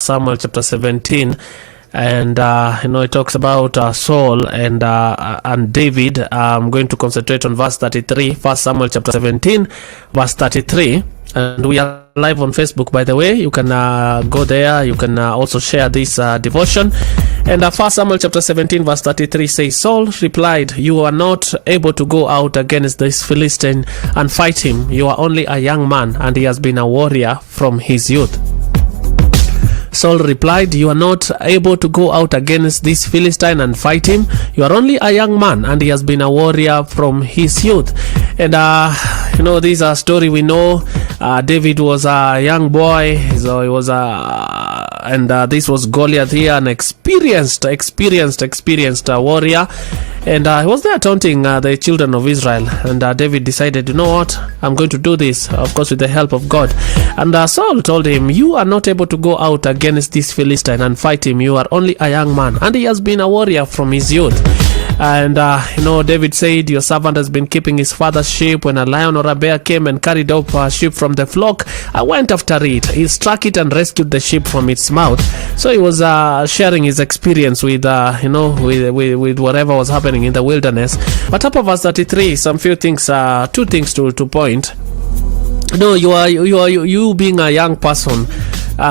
Samuel chapter 17, and it talks about Saul and David. I'm going to concentrate on verse 33. 1 Samuel chapter 17, verse 33. And we are live on Facebook, by the way. You can go there. You can also share this devotion. And 1 Samuel chapter 17, verse 33 says, Saul replied, "You are not able to go out against this Philistine and fight him. You are only a young man, and he has been a warrior from his youth." Saul replied, "You are not able to go out against this Philistine and fight him. You are only a young man, and he has been a warrior from his youth." And this is a story we know. David was a young boy, so he was this was Goliath here, an experienced warrior. And he was there taunting the children of Israel. And David decided, you know what, I'm going to do this, of course, with the help of God. And Saul told him, "You are not able to go out against this Philistine and fight him. You are only a young man, and he has been a warrior from his youth." And David said, "Your servant has been keeping his father's sheep. When a lion or a bear came and carried up a sheep from the flock, I went after it. He struck it and rescued the sheep from its mouth." So he was sharing his experience with with whatever was happening in the wilderness. But up of verse 33, some few things, two things to point. You being a young person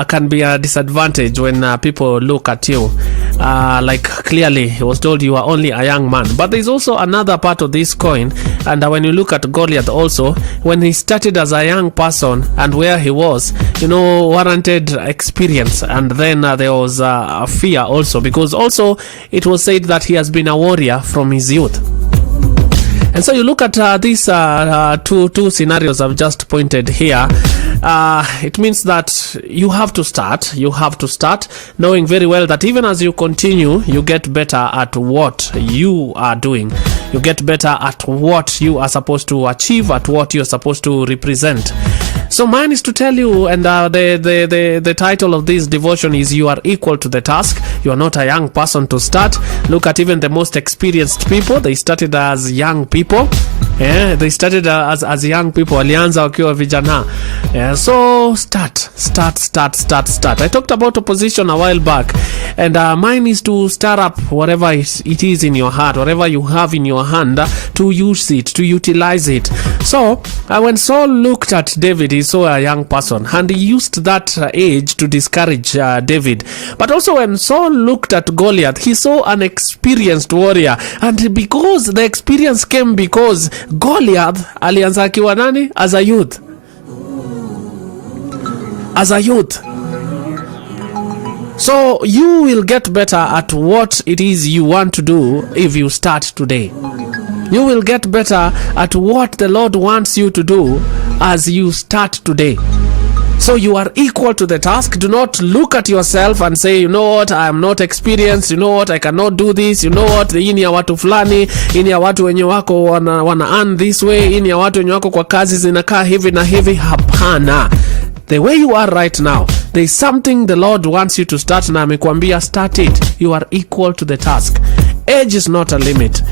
can be a disadvantage when people look at you. Like clearly he was told you are only a young man. But there's also another part of this coin, and when you look at Goliath also, when he started as a young person and where he was, warranted experience. And then there was fear also, because also it was said that he has been a warrior from his youth. And so you look at these two scenarios I've just pointed here. It means that you have to start knowing very well that even as you continue, you get better at what you are doing. You get better at what you are supposed to achieve, at what you're supposed to represent. So mine is to tell you, and the title of this devotion is "You are equal to the task." You are not a young person to start. Look at even the most experienced people. They started as young people. Yeah, they started as young people. Walianza wakiwa vijana. Yeah, so start. I talked about opposition a while back, and mine is to start up whatever it is in your heart, whatever you have in your hand, to use it, to utilize it. So when Saul looked at David, he saw a young person, and he used that age to discourage David. But also when Saul looked at Goliath, he saw an experienced warrior, and because the experience came because Goliath alianza akiwa nani? As a youth. So you will get better at what it is you want to do if you start today. You will get better at what the Lord wants you to do as you start today. So you are equal to the task. Do not look at yourself and say, "You know what, I am not experienced. You know what, I cannot do this. You know what, hii ni ya watu fulani, hii ni ya watu wenye wako wana earn this way, hii ni ya watu wenye wako kwa kazi zinakaa hivi na hivi." Hapana. The way you are right now, there is something the Lord wants you to start, na amekuambia start it. You are equal to the task. Age is not a limit.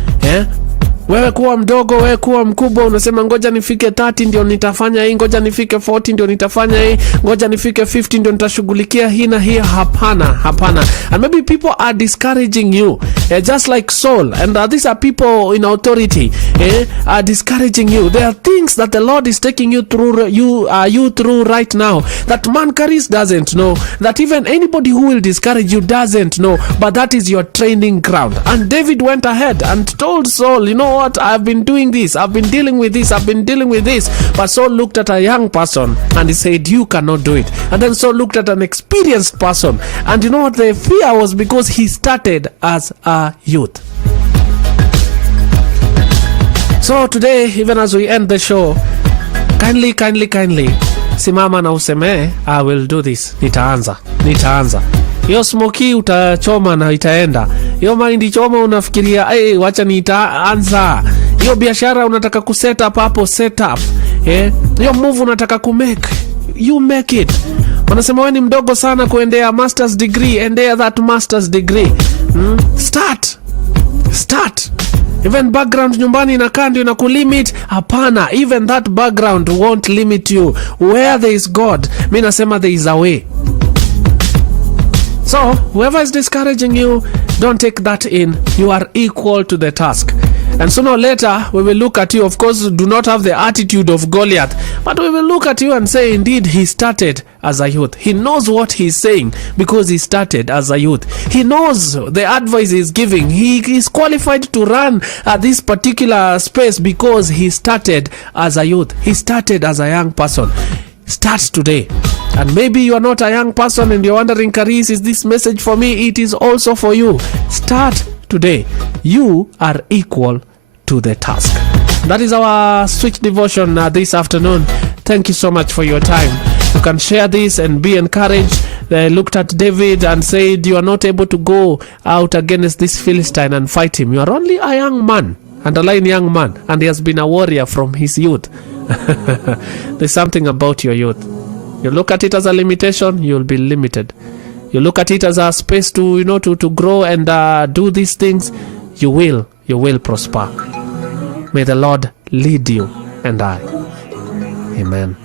Wewe kuwa mdogo, wewe kuwa mkubwa, unasema ngoja nifike 30 ndio nitafanya hii, ngoja nifike 40 ndio nitafanya hii, ngoja nifike 50 ndio nitashughulikia hii na hii. Hapana. And maybe people are discouraging you, just like Saul, and these are people in authority are discouraging you. There are things that the Lord is taking you through, you through right now, that man Charis doesn't know, that even anybody who will discourage you doesn't know, but that is your training ground. And David went ahead and told Saul, "You know what, I've been doing this, I've been dealing with this, But Saul looked at a young person and he said, "You cannot do it." And then Saul looked at an experienced person, and you know what, the fear was because he started as a youth. So today, even as we end the show, kindly simama na useme, "I will do this." Nitaanza. Hiyo smoky utachoma na itaenda. Hiyo mahindi choma unafikiria, wacha nitaanza. Hiyo biashara unataka kuset up hapo, set up. Hiyo move unataka kumake, you make it. Wanasema wewe ni mdogo sana kuendea master's degree, endea that master's degree. Start. Even background nyumbani inakaa ndio inakulimit. Hapana, even that background won't limit you. Where there is God, mimi nasema there is a way. So, whoever is discouraging you, don't take that in. You are equal to the task. And sooner or later, we will look at you. Of course, do not have the attitude of Goliath, but we will look at you and say, indeed, he started as a youth. He knows what he's saying because he started as a youth. He knows the advice he's giving. He is qualified to run at this particular space because he started as a youth. He started as a young person. Start today. And maybe you are not a young person and you're wondering, Karis, is this message for me? It is also for you. Start today. You are equal to the task. That is our Switch devotion this afternoon. Thank you so much for your time. You can share this and be encouraged. They looked at David and said, you are not able to go out against this Philistine and fight him. You are only a young man. Underline young man. And he has been a warrior from his youth. There's something about your youth. You look at it as a limitation, you'll be limited. You look at it as a space to, to grow and do these things, you will prosper. May the Lord lead you and I. Amen.